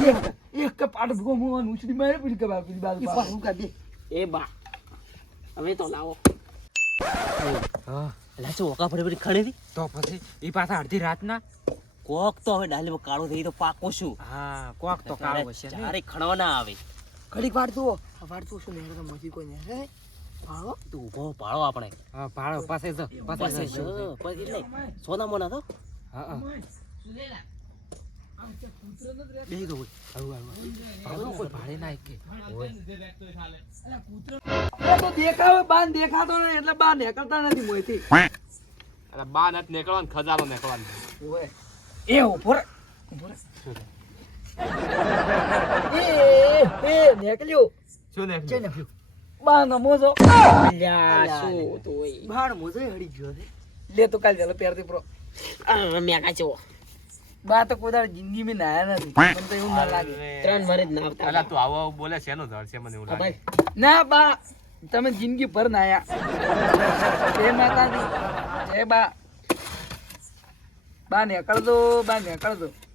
એક કે પાડ ભૂકો મોન ઉછડી મારે પેલી કે બાજુ હું કા દે એ બા હવે તો લાવો હા અલા જો ઓકા ફરી ખડી હતી તો પછી ઈ પાછા અડધી રાતના કોક તો હવે ડાલીમાં કાળો થઈ તો પાકો શું હા કોક તો કાળો હશે ને અરે ખણવા ના આવે ઘડીક વાળતું શું ને તો મજી કોઈ ને હે પાડો તું ઉભો પાડો આપણે હા પાડો પાસે જો પાસે જો પછી એટલે સોના મોના તો હા હા બેહી ગયો પાડો કોઈ ભાડે ના કે તો દેખાવે બાન દેખાતો ને એટલે બાન નીકળતા નથી મોયથી અરે બા નત નીકળવાનું ખજાનો નીકળવાનું ઓય એ ઉભો રે એ નીકળ્યો શું છે નીકળ્યું ને બા નો મોજો અલ્યા શું તો ઓય બાર મોજો હડી ગયો છે લે તો કાલ ચાલો પહેરતી પ્રો મેં કાચો બા તો કોઈ દાડો જિંદગી માં નાયા નથી મને તો એવું ના લાગે ત્રણ મારે જ ના આવતા અલા તું આવો આવો બોલે છે એનો ધડ છે મને એવું લાગે ના બા તમે જિંદગી ભર નાયા જય માતાજી જય બા બા નીકળ દો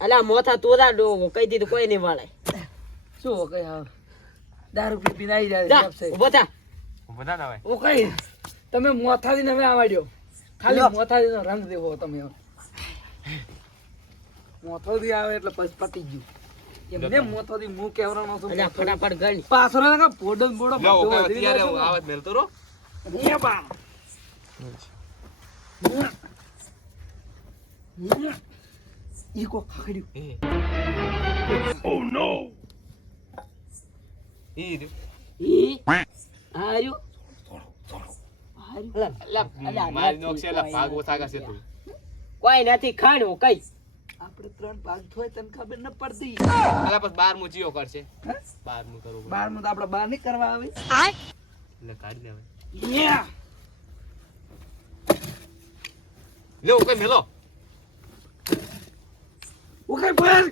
અલ્યા મોથા તોડા ડોગો કહી દીધું કોઈ નહીં વાળે શું કઈ હા દારૂ પી પીને આવી જાય જા છે ઉભો થા બધા ના હોય ઓ કઈ તમે મોથાથી નવે આવાડ્યો ખાલી મોથાથી નો રંગ દેવો તમે મોથોથી આવે એટલે પછી પતી ગયું એમને મોથોથી મું કેવરાનો છું અલ્યા ફટાફટ ગણ પાછળ ના પોડો બોડો લો ઓકે અત્યારે આવત મેલતો રો એ બા ઈ કો ખાખડ્યું ઈ રહ્યું. ઈ આર્યો અલા મારી નોક છે અલા ભાગ ઓછા છે તું કોઈ નથી ખાણ્યું કઈ આપણે ત્રણ ભાગ થોય તને ખબર ન પડતી અલા બસ 12 મુ જીઓ કરશે 12 મુ કરું 12 માં તો આપણે બહાર નહીં કરવા આવે એટલે કાઢી દેવાય યા લે ઓકે મેલો ઓકે પર અલા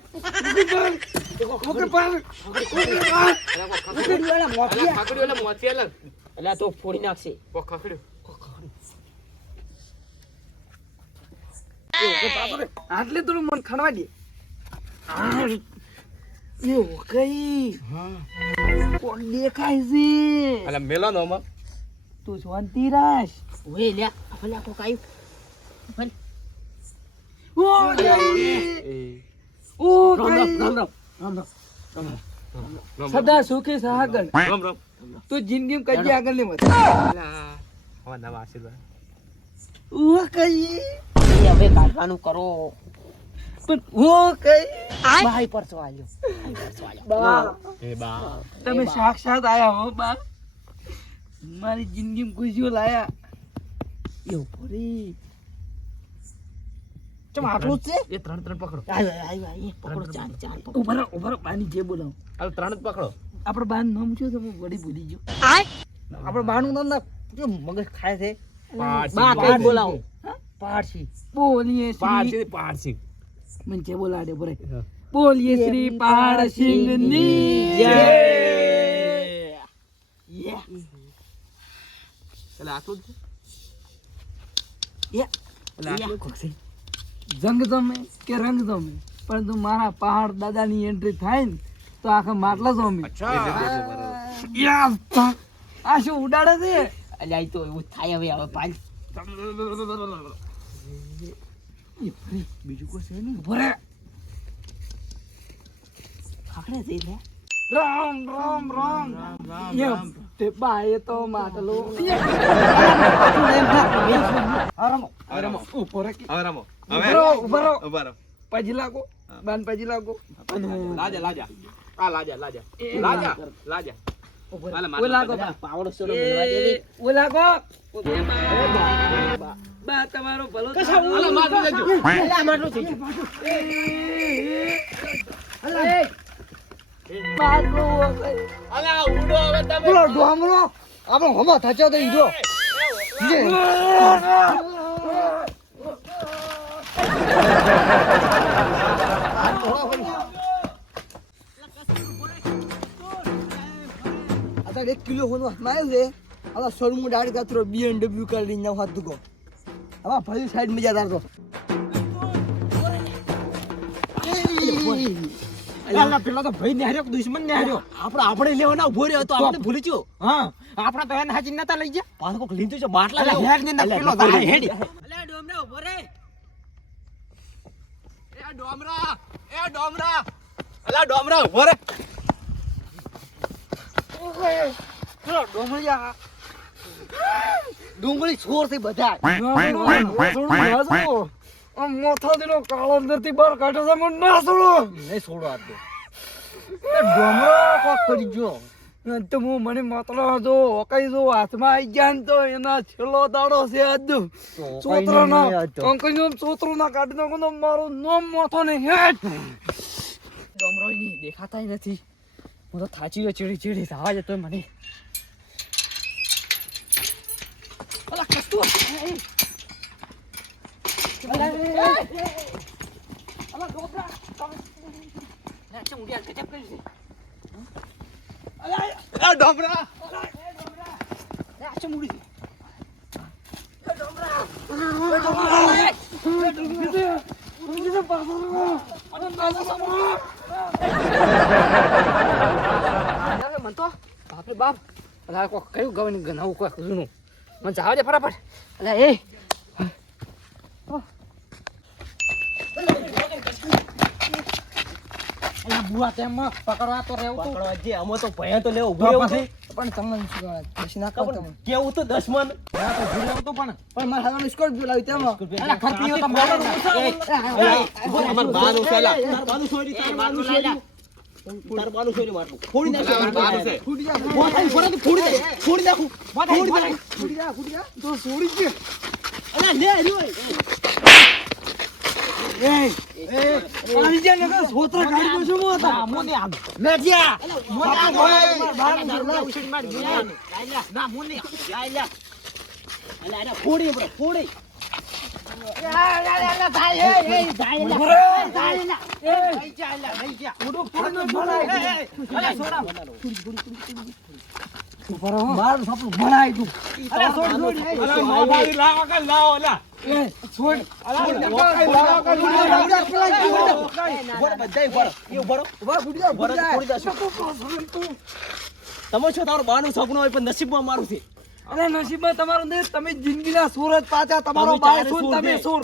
ખાકડ્યો અલા મોતી અલા અલ્યા તો ફોડી નાખશે કો ખાકડ્યો આટલે થોડું મન ખણવા દે એવું કઈ કોણ દેખાય છે અલા મેલો નો માં તું શાંતિ રાખ ઓય લ્યા અલ્યા કો કાઈ ભલ ઓ કઈ ઓ કઈ સદા સુખી સહાગન રામ રામ તું જિંદગીમાં કદી આગળ નહીં વધ અલા હવે નવા આશીર્વાદ ઓ કઈ હવે કાઢવાનું કરો પણ ઓ કઈ ભાઈ પરસો આલ્યો બા એ બા તમે સાક્ષાત આયા હો બા મારી જિંદગીમાં ખુશીઓ લાયા એવું ફરી ચમ આટલું જ છે એ ત્રણ ત્રણ પકડો આય પકડો ચાર ચાર પકડો ઉભા રહો બાની જે બોલાવો અલા ત્રણ જ પકડો આપણે બાનું નામ શું છે હું વળી ભૂલી ગયો આપણે બાનું નામ ના કેમ મગજ ખાય છે બા કઈ બોલાવો પારસી બોલીએ શ્રી પારસી મને જે બોલાડે બરે બોલીએ શ્રી પારસિંહ ની જય અલા આટલું જ છે જંગ જમે કે રંગ જમે પરંતુ મારા પહાડ દાદાની એન્ટ્રી થાય ને તો આખા માટલા જમે આ શું ઉડાડે છે અલ્યા ઈ તો એવું થાય હવે પાંચ બીજું કોઈ છે નહીં ભરે ખાખડે જઈ લે રામ રામ રામ રામ તે બાએ તો માટલો આરામો આરામો ઉપર કે હવે રમો ઉભરો ઉભા રહો પાજી લાગો બાન પાજી લાગો લાજા લાજા આ લાજા લાજા લાજા લાજા ઓ લાગો પાવડો સોનો મિલવા દે ઓ લાગો બા તમારો ભલો અલા મારું લેજો અલ્યા માટલું થઈ ગયું અલા ઉડો હવે તમે બોલો ડોમરો આપણો હમો થચો તો ઈડો आता 1 કિલો હોનો માયો છે હવે સોળમું ડાળ કાતરો BMW કાર લઈને જાવ હાથ દુકો હવે ભલી સાઈડ માં જા તાર તો અલા પેલો તો ભાઈ ને હાર્યો દુશ્મન ને હાર્યો આપણે લેવાના ઉભો રહ્યો તો આપણે ભૂલી ગયો હા આપણા તો એને હાજી નતા લઈ ગયા પાછો કોક લીધું છે બાટલા અલા લેવો. હેડ ને ના પેલો અલા, જાય હેડી. અલે ડોમરા ઉભો રે એ ડોમરા અલા ડોમરા ઉભો રે પેલો ડોમરિયા ડુંગળી છોર છે બધા મોથાદીનો કાળો અંદરથી બહાર કાઢે છે મને ના છોડો નહીં છોડો આ તો ડોમરો કોક કરી ગયો તો હું મને મતલો જો ઓકાઈ જો હાથમાં આવી ગયા ને તો એના છેલ્લો દાડો છે આજ ચોતરોનો કંકઈનો ચોતરોના કાઢી નાખો તો મારું નામ મોથો ને હેઠ ડોમરો ની દેખાતાય નથી હું તો થાચી ગયો ચીડી થવા જતો મને અલા કસ્તો અલા ડોબરા ના ચમ ગયા ગજબ કરી છે આ ડોમરા ના ચમ ઉડી છે મન તો બાપરે બાપ અલા કોક કયું ગવન ગનાવું કોક જૂનું મને જાવ દે ફટાફટ અલા એ અલા બુઆ તેમાં પકડવા તો રહેવું તું પકડવા જે આમાં તો ભયા તો લેવો ઉભો તો રહેવું પછી પણ તમને શું કહેવાય પછી ના કહો તમે કેવું તો 10 મન ના તો ભૂલ આવતો પણ પણ મારા હાથમાં સ્કોર્પિયો લાવી તેમાં અલા ખપીઓ તો મારો અમાર બાનું છે લા તાર બાનું છોડી તાર બાનું છોડી તાર બાનું છોડી મારતું ફોડી નાખ તાર બાનું છે ફૂટી જા મોથાઈ ફોડી ફોડી નાખું ફૂટી જા તો છોડી જ અલા લે રહ્યો પાણી જ્યાં નકર સોતરા કાઢી દો છો મો હતા મોને આમ મેઠિયા ના મોને અલા ફોડી બરો ફોડી મારું સપનું ભણાય તું તમે છો તારું બાનું સપનું હોય પણ નસીબમાં મારું છે અરે નસીબમાં તમારું નહીં તમે જિંદગીના સુરત પાછા તમારો તમે બાય ચારે શું સૂર તમે બે. સુર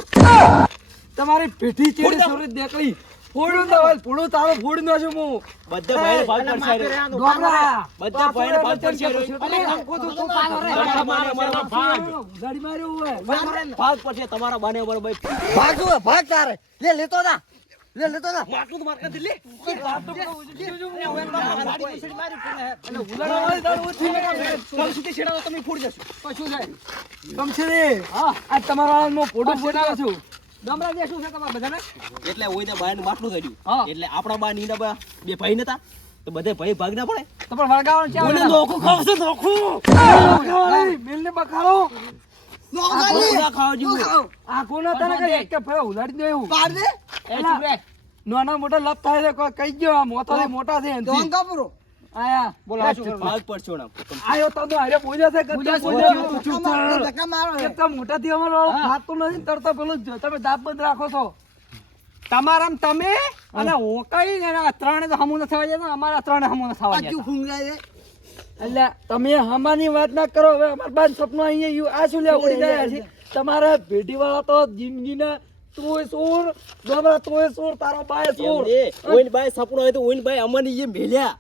તમારી પેઢી ચેડી સુરત દેખડી ફોડ્યું તો હોય ફોડું તારો ફોડી નો છું હું બધા ભાઈને ભાગ પડશે રે. ડોબરા બધા ભાઈને ભાગ પડશે રે. તમારા બાને અમારા ભાગ ગાડી માર્યો હોય ભાગ પડશે તમારા બાને અમારા ભાઈ ભાગ જો ભાગ તારે લેતો ના લેતો ના માટલું તો માર કરી લે તમે સુધી છેડાવો તમે ફોડી જશો કશું છે ગમશે રે આ તમારા હાલમાં ફોટો ફોટાવ્યો છું ડોમરા જે શું છે તમારા બધાને એટલે હોય ને બાયનું માટલું થયું હા. એટલે આપણા બા નીના બા બે ભાઈ નતા તો બધે ભાઈ ભાગ ના પડે તો પણ વળગાવાનું છે મને નોખું ખાવશે નોખું મેલને બખારો ના ખાવા જેવું આ કોના તને કઈ એક કે ફરે ઉલાડી દે એવું પાડ દે એ ચૂપ રે નાના મોટા લપ થાય છે કોઈ કઈ ગયો આ મોટા મોટા છે એનથી કાપરો આયા બોલો શું થયું? ભાગ પડશો ના આયો તો હારે બોલ્યો છે કે બોલ્યો છે, બોલ્યો બોલ્યો. તું ચૂપ કર. એક તો મોટાથી અમારો હાથ તો નથી તરતા પેલું જ તમે દાબ બંધ રાખો છો તમારામ તમે અને ઓકાઈ ને એના ત્રણે તો હમું ન થવા જાય અમારા ત્રણે હમું ન થવા જાય એટલે તમે હમાની વાત ના કરો હવે અમાર બાન સપનું અહીંયા આ શું લે ઉડી ગયા છે તમારા ભેટી વાળા તો જિંદગીના તોય સોર ડોબરા તોય સોર તારો બાય સોર ઓઈન બાય સપનો હોય તો ઓઈન બાય અમની એ મેલ્યા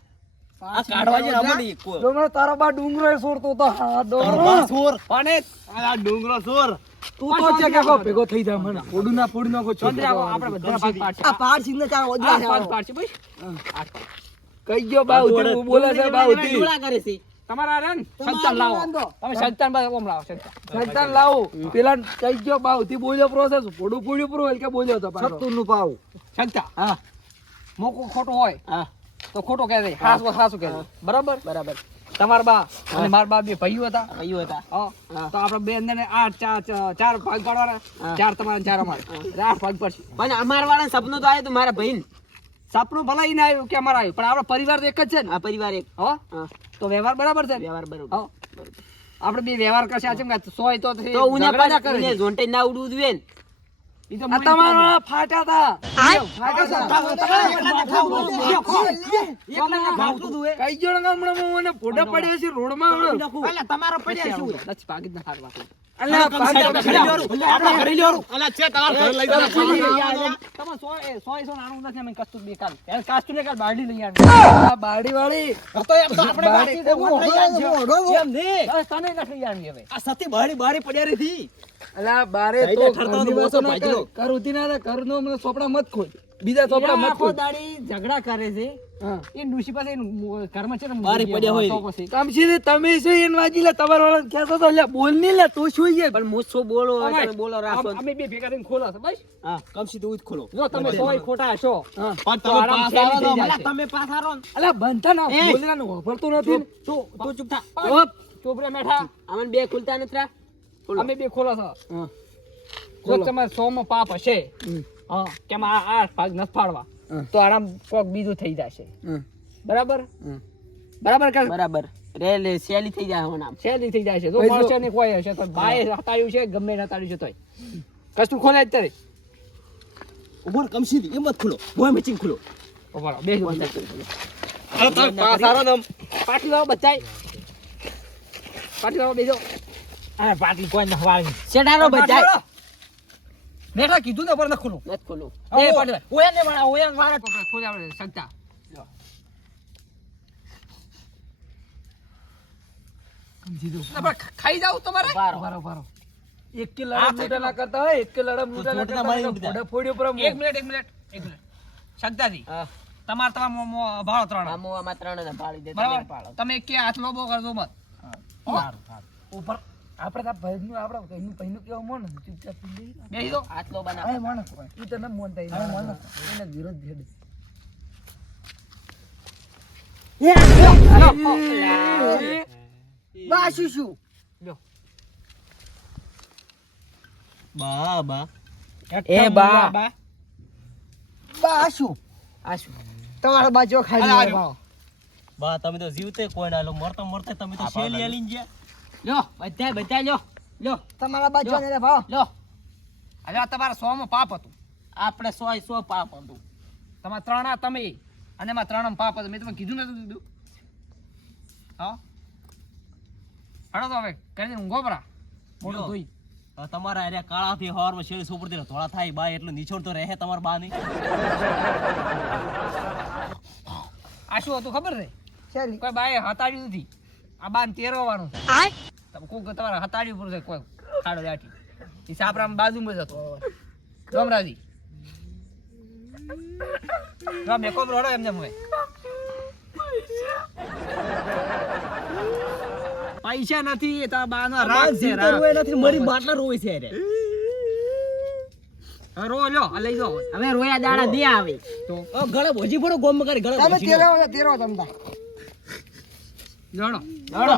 આ કાઢવા જે અમની ડોબરા તારો બા ડુંગરો સોર તો હા ડોબરા બા સોર અને આ ડુંગરો સોર તું તો છે કે કો ભેગો થઈ જા મને ફોડું ના ફોડી નાખો છો આપણે બધા ભાગ પાડશે આ પાડ સિંગને ચાર આ ભાગ પાડશે ભાઈ કઈ ગયો બા ઉધી હું બોલે છે બા ઉધી ડોળા કરે છે તમારા રન સંતાન લાવો તમે સંતાન બા ઓમ લાવો સંતાન સંતાન લાવો પેલા કઈ ગયો બા ઉધી બોલ્યો પ્રોસેસ ફોડું ફોડ્યું પ્રો કે બોલ્યો તો પાછો નું પાવ સંતા હા મોકો ખોટો હોય હા તો ખોટો કહે છે હાસું કહે છે બરાબર બરાબર તમારા બા અને મારા બા બે ભાઈઓ હતા કયું હતા હા તો આપણે બે ને આ ચાર ભાગ પાડવાના ચાર તમારા ચાર અમારે 8 ભાગ પડશે પણ અમાર વાળા સપનું તો આવ્યું તું મારા ભાઈ સપનું ભલે ઈ ના આવ્યું કે અમારા આવ્યું પણ આપણો પરિવાર તો એક જ છે ને આ પરિવાર એક હા તો વ્યવહાર બરાબર છે ને? વ્યવહાર બરોબર હા આપણે બે વ્યવહાર કરશે આ ચમ કે સોય તો તો ઉને ઝઘડા ના પણ કરે ઉને ઝોંટે ના ઉડવું જોઈએ ને ઈ તો આ મને તમારા ફાટ્યા તા કઈ જણ હમણાં મને ફોટા પડ્યા છે રોડમાં અલા તમારો પડ્યા શું નથી ભાગી જ ના હારવા. અલ્યા અલા છે તમાર ઘરે લઈ જાઓ તમે સો નાનું નથી અમે કસ્તુર બે કાલ કાસ્તુર ને કાલ બારડી લઈ આવી બાડી વાળી તો એમ તો આપણે બાકી દેવું એમ ને તને નથી લઈ આવી હવે આ સતી બારી બારી પડ્યા રહી હતી અલ્યા બારે તો ઠરતા ઘરની તો વાતો મોસો ના ભાજલો. કર ઉતી ના ઘરનો મને સોપડા મત ખોલ બીજા સોપડા મત આખો ખોલ દાડી ઝઘડા કરે છે હા એ ડૂસી પાસે ઘરમાં છે ને બારી પડ્યા હોય. તો પછી તમસી તમે શું એન વાજી લે તમાર વાળા કહેતો તો લે બોલ ની લે તો શું છે પણ હું શું બોલો અમાય. તમે બોલો રાખો અમે બે ભેગા થઈને ખોલો છો બસ હા કમસી તો જ ખોલો જો તમે સોય ખોટા હશો હા પણ તો તમે આરામ પાસ શેરી આવો તો થઈ જાય. અલા તમે પાસ હારો ને અલ્યા બનતા ના એ. બોલવાનું વાપરતું નથી ને. તું ચૂપ થા ઓપ, ચૂપ રે મેઠા અમને બે ખુલતા નથી રા અમે બે ખોલો છો હા જો તમારે 100 માં પાપ હશે હા કે આ ભાગ ન ફાડવા હા. તો આરામ કોક બીજું થઈ જશે હા બરાબર હા. બરાબર કે બરાબર રેલ સેલી થઈ જાય હવે નામ શેલી થઈ જાય છે જો પૈસો- મળશે ને કોઈ હશે તો બાએ હતાડ્યું છે ગમે એને હતાડ્યું છે તોય કશું ખોલે જ તારે ઉભર કમસી દી એમ જ ખોલો બોય મેચિંગ ખોલો ઉભા રહો, બેસી બંધ અરે તમે પાસ આવો ને પાટલી લાવો બધાય પાટલી લાવો બેસો અરે પાટલી કોઈ ન વાળી શેડારો બચાય મેઠા કીધું ને પર ન ખોલું નથી ખોલું એ પાટલી ઓયા ને વાળા ઓયા વાળા પકડ ખોલે આપણે સગતા આપણે ખાઈ જાવ તમારે બારો બારો બારો એક કે લડા મોટા ના કરતા હોય એક કે લડા મોટા ના કરતા હોય ફોડા ફોડ્યો પર એક મિનિટ સગતાજી હા તમારે ભાડો ત્રણ આમો આમાં ત્રણ ને પાડી દે તમે બરાબર પાડો તમે કે હાથ લોબો કરજો મત ઉપર આપણે તા ભાઈનું આપડા ભાઈનું ભાઈનું કેવા મોન ચૂપચાપ પી બેસી દો આટલો બના આ માણસ હોય ઈ તને મોન થાય એને માણસ એને વિરોધ ભેડ બાશુ શું બા બા એ બા બાશુ આશુ તમારા બાજુ અરે ખાલી આજો. બા તમે તો જીવતે કોઈ ના લો મરતા મરતા તમે તો શેલી આલીને ગયા લ્યો બધાય લ્યો તમારા બાજુ ને ભાવ લ્યો હવે આ તમારા 100 માં પાપ હતું આપણે 100 પાપ હતું તમારા ત્રણા તમે અને એમાં ત્રણમ પાપ હતું મેં તમને કીધું નતું કીધું હા હડો તો હવે કરી દે ઊંઘો પરા મોટો લ્યો. ધોઈ તમારા અરે કાળા થી હવારમાં શેરી સુપર દે ધોળા થાય બા એટલું નીચોડ તો રહે તમારા બા ની આ શું હતું ખબર છે શેલી કોઈ બાએ હતાડ્યું નથી આ બાન તેરવાનું તમે કોક તમારે હતાડ્યું પૂરું છે કોઈ ખાડો દાટી એ સાપરામ બાજુમાં જ હતો ગમરાજી રામ એકો રડો એમને હવે પૈસા નથી એ તારા બાનો રાગ છે રાગ નથી મરી માટલા રોવે છે અરે હવે રો લ્યો આ લઈ જાઓ હવે રોયા દાડા દે આવે તો ગળે ભોજી પડો ગોમ કરી ગળે તમે તેરો તમતા લડો હળો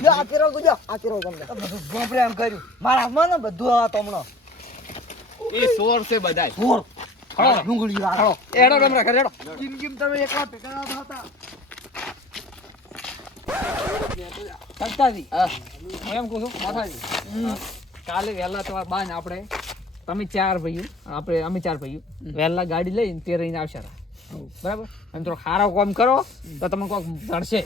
જો આ તેરો ગુજો આ તેરો તમતા બધું ગોપરે એમ કર્યું મારા હાથમાં ને બધું આ તમણો એ સોર છે બધાય હોર ખડો ડુંગળી ખડો એડો રમરા કરે એડો કિમ કિમ તમે એકલા ટેકરા હતા સંતાજી હું એમ કહું છું માથાજી કાલે વહેલા તમારા બાન આપણે તમે ચાર ભાઈઓ અમે ચાર ભાઈઓ વહેલા ગાડી લઈને તે રહીને આવશે બરાબર એમ થોડો ખારો કામ કરો તો તમે કોઈક જડશે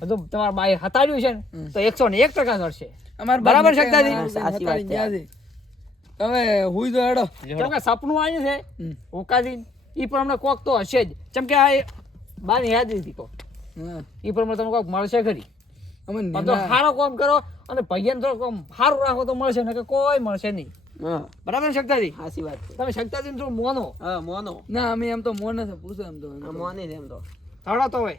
બધું તમારા બાએ હતાડ્યું છે ને તો 101% જડશે અમાર બરાબર શક્તાજી? સાચી વાત છે. તમે હુઈ તો હેડો કેમ કે સપનું આવ્યું છે ઓકાજી ઈ પ્રમાણે કોક તો હશે જ કેમ કે આ બાની યાદ હતી કોક ઈ પ્રમાણે તમને કોક મળશે ખરી અમે પણ તો સારો કામ કરો અને ભાઈયાને થોડું કામ સારું રાખો તો મળશે ને કે કોઈ મળશે નહીં હા બરાબર શક્તાજી સાચી વાત છે તમે શક્તાજી થોડું મોનો હા મોનો ના અમે એમ તો મોન નથી પૂછો એમ તો મોને એમ તો હળો તો હવે